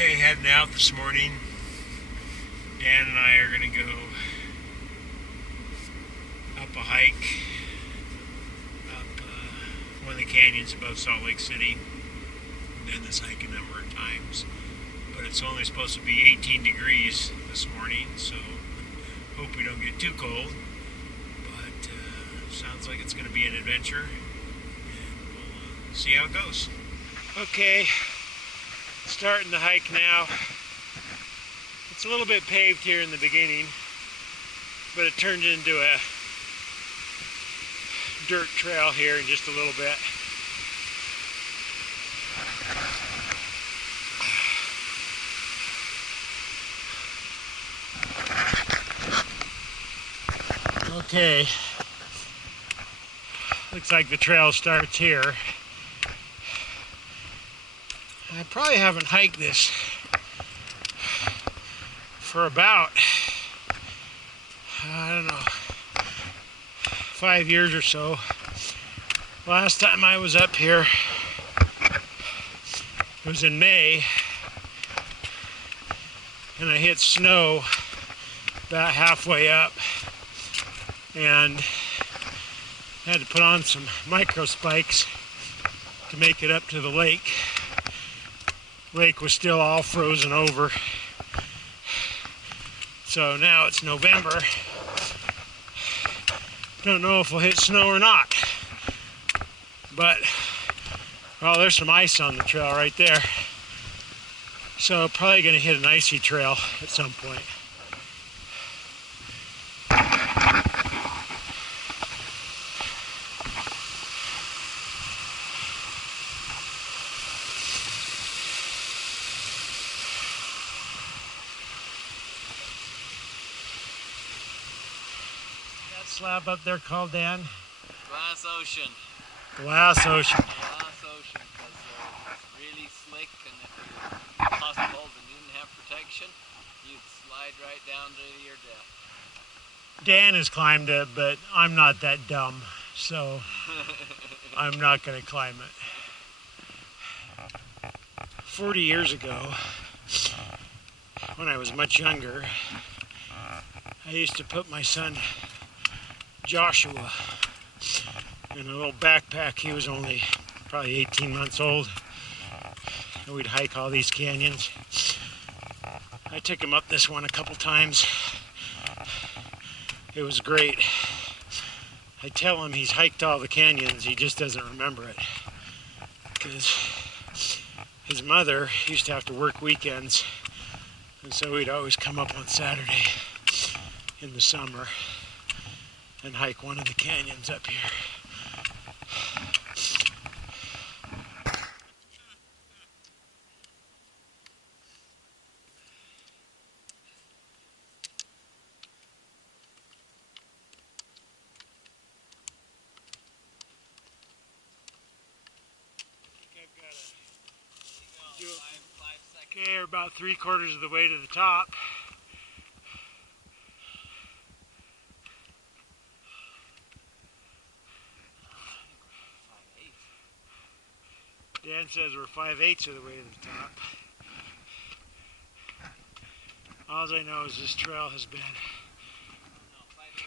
Okay, heading out this morning. Dan and I are going to go up a hike up one of the canyons above Salt Lake City. We've done this hike a number of times, but it's only supposed to be 18 degrees this morning, so hope we don't get too cold. But sounds like it's going to be an adventure, and we'll see how it goes. Okay, starting the hike now. It's a little bit paved here in the beginning, but it turns into a dirt trail here in just a little bit. Okay, looks like the trail starts here. I probably haven't hiked this for about, I don't know, 5 years or so. Last time I was up here, it was in May, and I hit snow about halfway up, and had to put on some micro spikes to make it up to the lake. Lake was still all frozen over. So now it's November. Don't know if we'll hit snow or not. But, well, there's some ice on the trail right there. So probably gonna hit an icy trail at some point. Slab up there called, Dan? Glass Ocean. Glass Ocean. Glass Ocean, because it's really slick, and if you lost hold and didn't have protection, you'd slide right down to your death. Dan has climbed it, but I'm not that dumb, so I'm not going to climb it. 40 years ago, when I was much younger, I used to put my son Joshua in a little backpack. He was only probably 18 months old, and we'd hike all these canyons. I took him up this one a couple times. It was great. I tell him he's hiked all the canyons, he just doesn't remember it, because his mother used to have to work weekends, and so we'd always come up on Saturday in the summer and hike one of the canyons up here. Okay, we're about 3/4 of the way to the top. Dan says we're 5/8 of the way to the top. All I know is this trail has been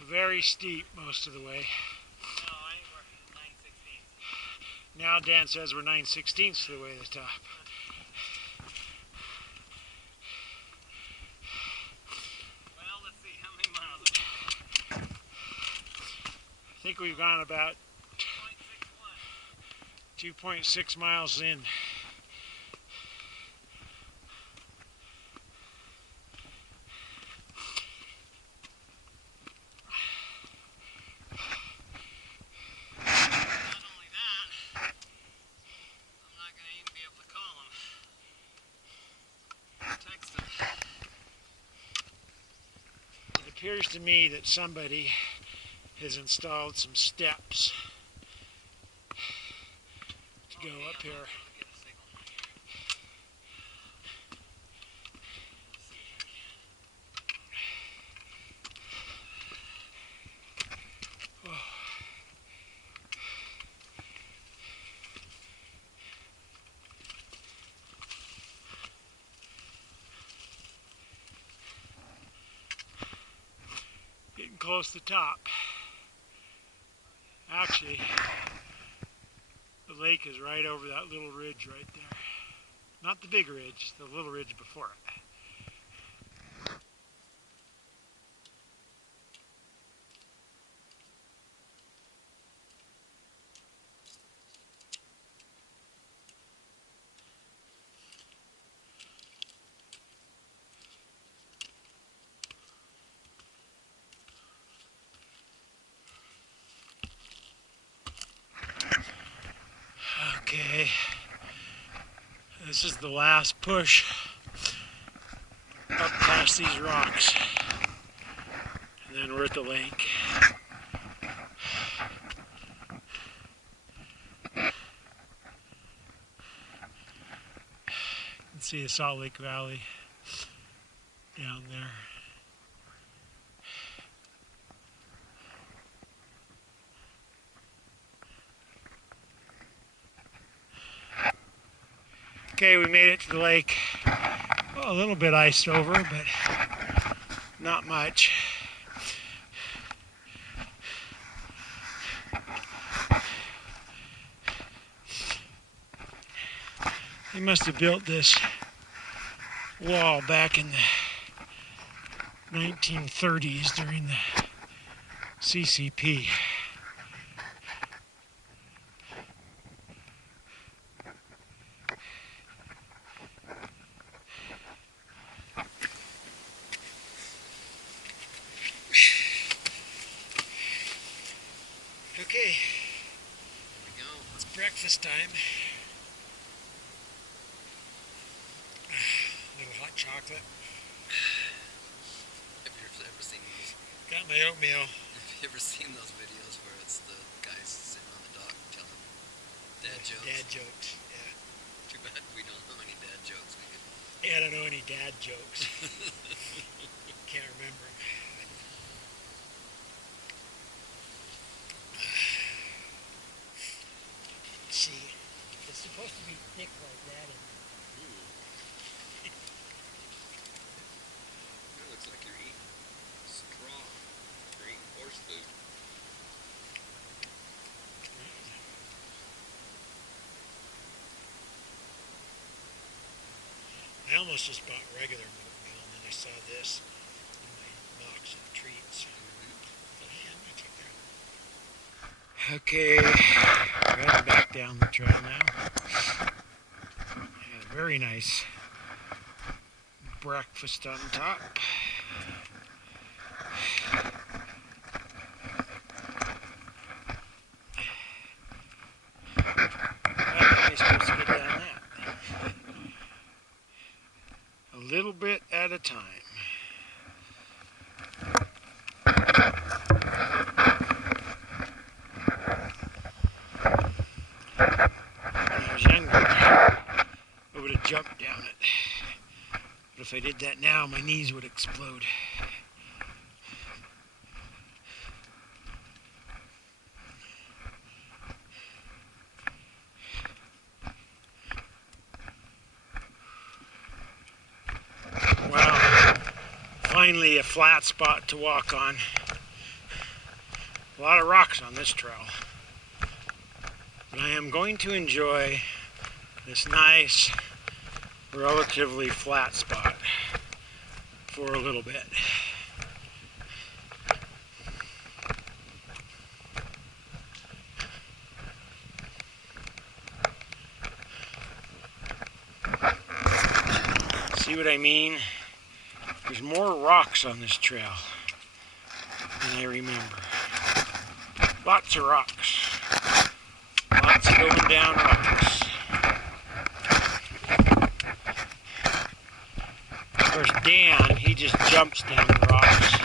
very steep most of the way. No, I think we're 9/16. Now Dan says we're 9/16 of the way to the top. Well, let's see, how many miles are we? I think we've gone about 2.6 miles in. It appears to me that somebody has installed some steps to go up here. close to the top. Actually, the lake is right over that little ridge right there. Not the big ridge, the little ridge before it. Okay, this is the last push up past these rocks, and then we're at the lake. You can see the Salt Lake Valley down there. Okay, we made it to the lake. Well, a little bit iced over, but not much. They must have built this wall back in the 1930s during the CCP. Okay, Here we go. it's breakfast time. A little hot chocolate. Have you ever seen those? Got my oatmeal. Have you ever seen those videos where it's the guys sitting on the dock telling dad jokes? Dad jokes, yeah. Too bad we don't know any dad jokes. We could... Yeah, I don't know any dad jokes. Can't remember them. See, it's supposed to be thick like that. It looks like you're eating straw. You're eating horse food. I almost just bought regular oatmeal, and then I saw this in my box of treats. But hey, I'm gonna check that out. Okay, heading back down the trail now. Had a very nice breakfast on top. How am I supposed to get down that? A little bit at a time. When I was younger, I would have jumped down it. But if I did that now, my knees would explode. Wow, finally a flat spot to walk on. A lot of rocks on this trail. But I am going to enjoy this nice, relatively flat spot for a little bit. See what I mean? There's more rocks on this trail than I remember. Lots of rocks. Lots of going down rocks. Of course, Dan, he just jumps down the rocks.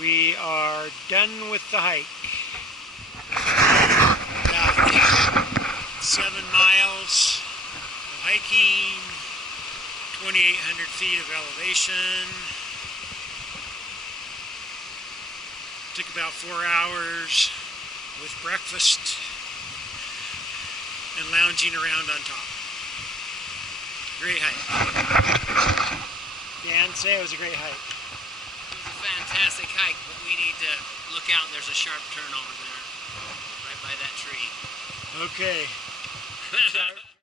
We are done with the hike. About 7 miles of hiking, 2,800 feet of elevation. Took about 4 hours with breakfast. and lounging around on top. Great hike. Dan, say it was a great hike. It was a fantastic hike, but we need to look out. There's a sharp turn over there, right by that tree. Okay.